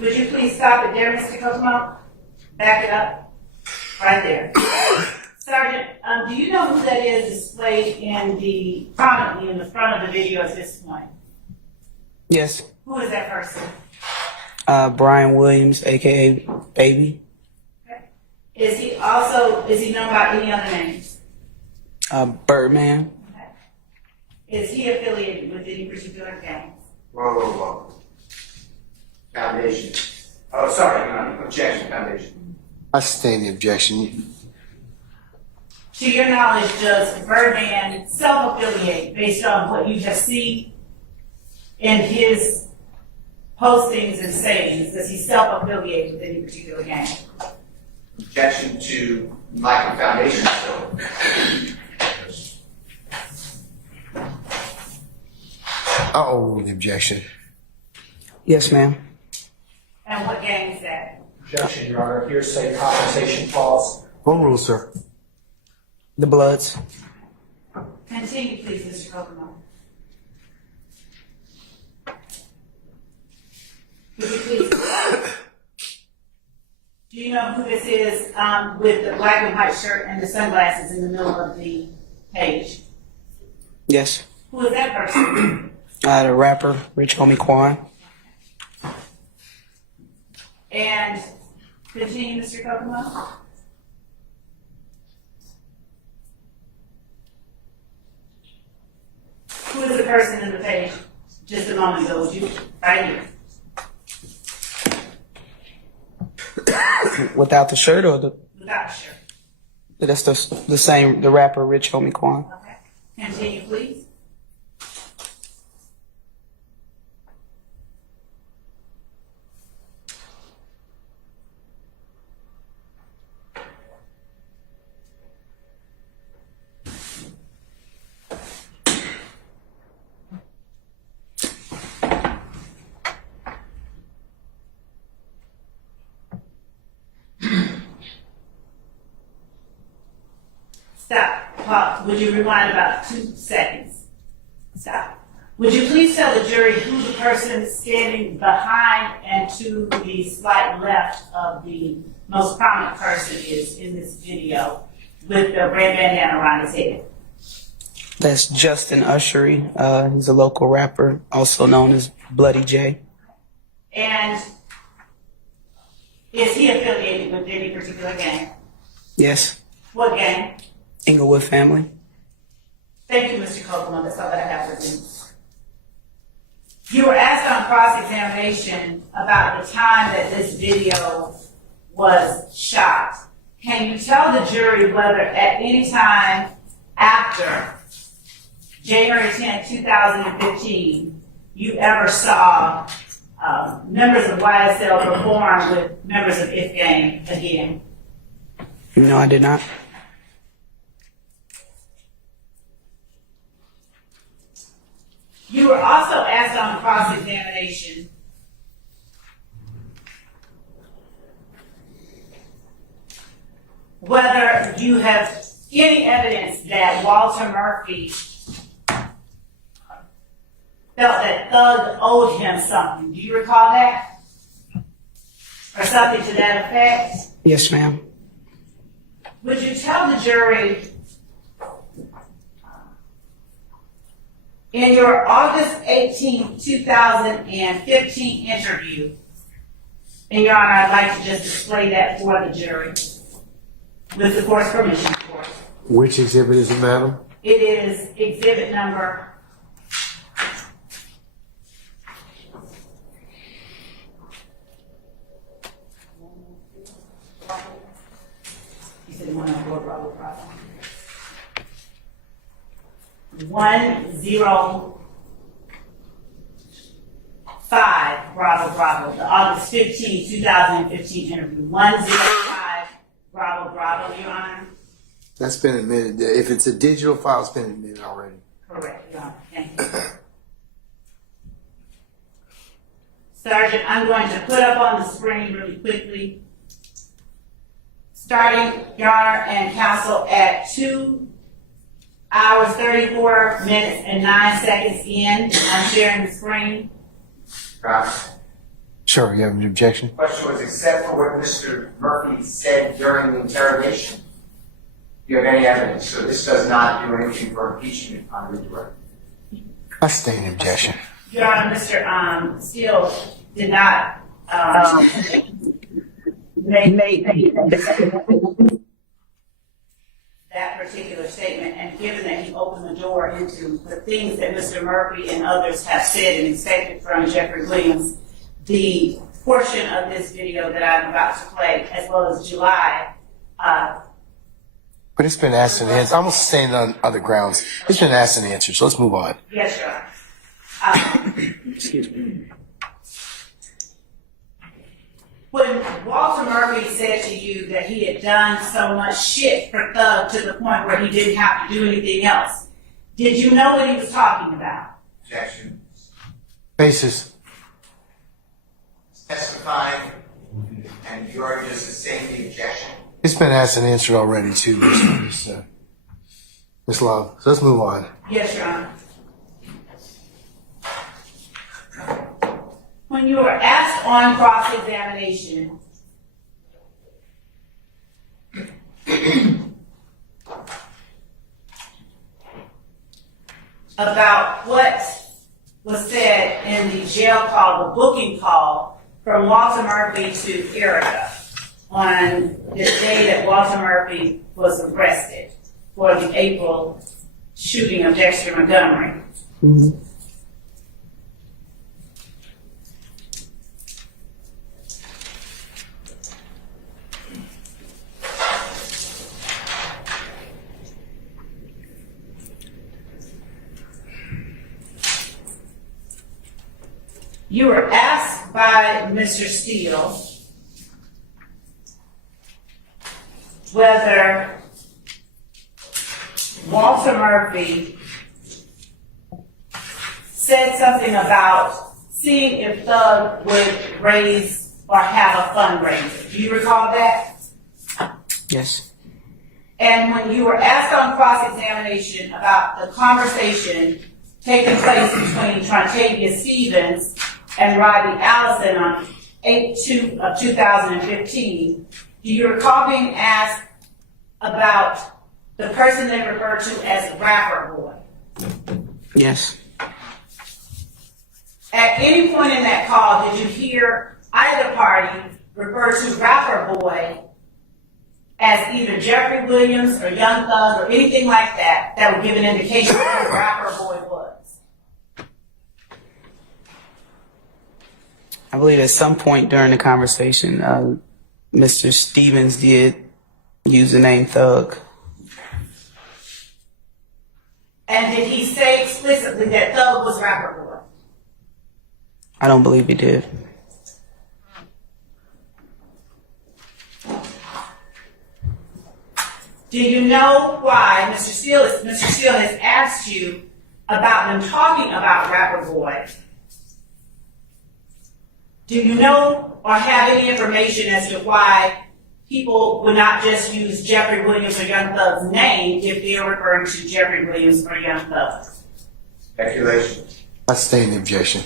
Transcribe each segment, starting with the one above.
Would you please stop it there, Mr. Kokomo? Back it up. Right there. Sergeant, do you know who that is displayed prominently in the front of the video at this point? Yes. Who is that person? Brian Williams, aka Baby. Okay. Is he known by any other names? Birdman. Okay. Is he affiliated with any particular gangs? Whoa. Foundation. Oh, sorry, objection, foundation. I sustain the objection. To your knowledge, does Birdman self-affiliate based on what you just see in his postings and sayings? Does he self-affiliate with any particular gang? Objection to lack of foundation. I'll overrule the objection. Yes, ma'am. And what gang is that? Objection, Your Honor. Hearsay compensation clause. Overrule, sir. The Bloods. Continue, please, Mr. Kokomo. Would you please? Do you know who this is with the black and white shirt and the sunglasses in the middle of the page? Yes. Who is that person? The rapper, Rich Homie Quan. And continue, Mr. Kokomo. Who is the person in the page just a moment ago? Would you right here? Without the shirt or the? Without a shirt. That's the same. The rapper, Rich Homie Quan. Okay. Continue, please. Stop. Pause. Would you rewind about 2 seconds? Stop. Would you please tell the jury who the person standing behind and to the slight left of the most prominent person is in this video with the red bandana around his head? That's Justin Ushery. He's a local rapper, also known as Bloody J. And is he affiliated with any particular gang? Yes. What gang? Inglewood Family. Thank you, Mr. Kokomo. That's all that I have for you. You were asked on cross-examination about the time that this video was shot. Can you tell the jury whether at any time after January 10, 2015, you ever saw members of YSL perform with members of If Gang again? No, I did not. You were also asked on cross-examination whether you have any evidence that Walter Murphy felt that Thug owed him something. Do you recall that? Or something to that effect? Yes, ma'am. Would you tell the jury in your August 18, 2015 interview, and Your Honor, I'd like to just display that for the jury, with the court's permission, of course. Which exhibit is it, madam? It is exhibit number you said 104 Bravo Bravo. 105 Bravo Bravo, the August 15, 2015 interview. 105 Bravo Bravo, Your Honor. That's been admitted. If it's a digital file, it's been admitted already. Correct, Your Honor. Thank you. Sergeant, I'm going to put up on the screen really quickly, starting, Your Honor, and counsel at 2 hours, 34 minutes, and 9 seconds in. I'm sharing the screen. Right. Sure. Sir, you have an objection? Question was, except for what Mr. Murphy said during the interrogation, do you have any evidence? So this does not do anything for impeachment on redirect. I sustain the objection. Your Honor, Mr. Steele did not make that particular statement, and given that he opened the door into the things that Mr. Murphy and others have said and expected from Jeffrey Williams, the portion of this video that I'm about to play, as well as July, But it's been asked and answered. I'm going to sustain on other grounds. It's been asked and answered, so let's move on. yes, Your Honor. Excuse me. When Walter Murphy said to you that he had done so much shit for Thug to the point where he didn't have to do anything else, did you know what he was talking about? Objection. Basis. Testifying, and you are just sustained the objection. It's been asked and answered already, too, Ms. Love. So let's move on. Yes, Your Honor. When you were asked on cross-examination about what was said in the jail call, the booking call from Walter Murphy to Erica on the day that Walter Murphy was arrested for the April shooting of Dexter Montgomery. Mm-hmm. You were asked by Mr. Steele whether Walter Murphy said something about seeing if Thug would raise or have a fundraiser. Do you recall that? Yes. And when you were asked on cross-examination about the conversation taking place between Trontavia Stevens and Rodney Allison on 8/2 of 2015, do you recall being asked about the person they referred to as Rapper Boy? Yes. At any point in that call, did you hear either party refer to Rapper Boy as either Jeffrey Williams or Young Thug or anything like that that would give an indication of who Rapper Boy was? I believe at some point during the conversation, Mr. Stevens did use the name Thug. And did he say explicitly that Thug was Rapper Boy? I don't believe he did. Do you know why Mr. Steele has asked you about them talking about Rapper Boy? Do you know or have any information as to why people would not just use Jeffrey Williams or Young Thug's name if they're referring to Jeffrey Williams or Young Thug? Speculation. I sustain the objection.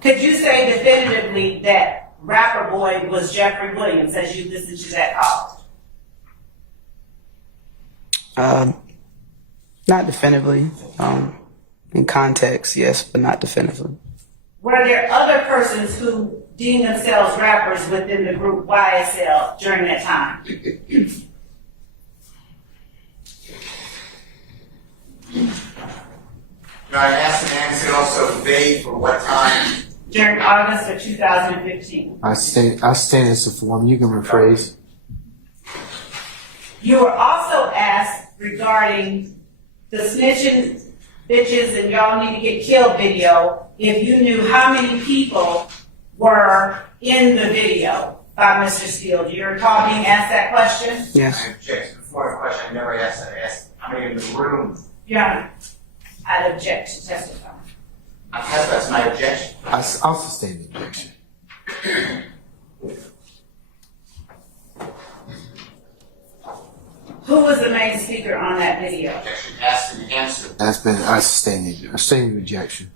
Could you say definitively that Rapper Boy was Jeffrey Williams as you listened to that call? Not definitively. In context, yes, but not definitively. Were there other persons who deemed themselves rappers within the group YSL during that time? Now, I asked and answered also vague for what time. During August of 2015. I sustain as a form. You can rephrase. You were also asked regarding the snitching bitches and y'all need to get killed video if you knew how many people were in the video by Mr. Steele. Do you recall being asked that question? Yes. I object before the question. I never asked that. I asked how many in the room. Your Honor, I'd object to testify. That's my objection. I'll sustain the objection. Who was the main speaker on that video? Objection asked and answered. I sustain the objection.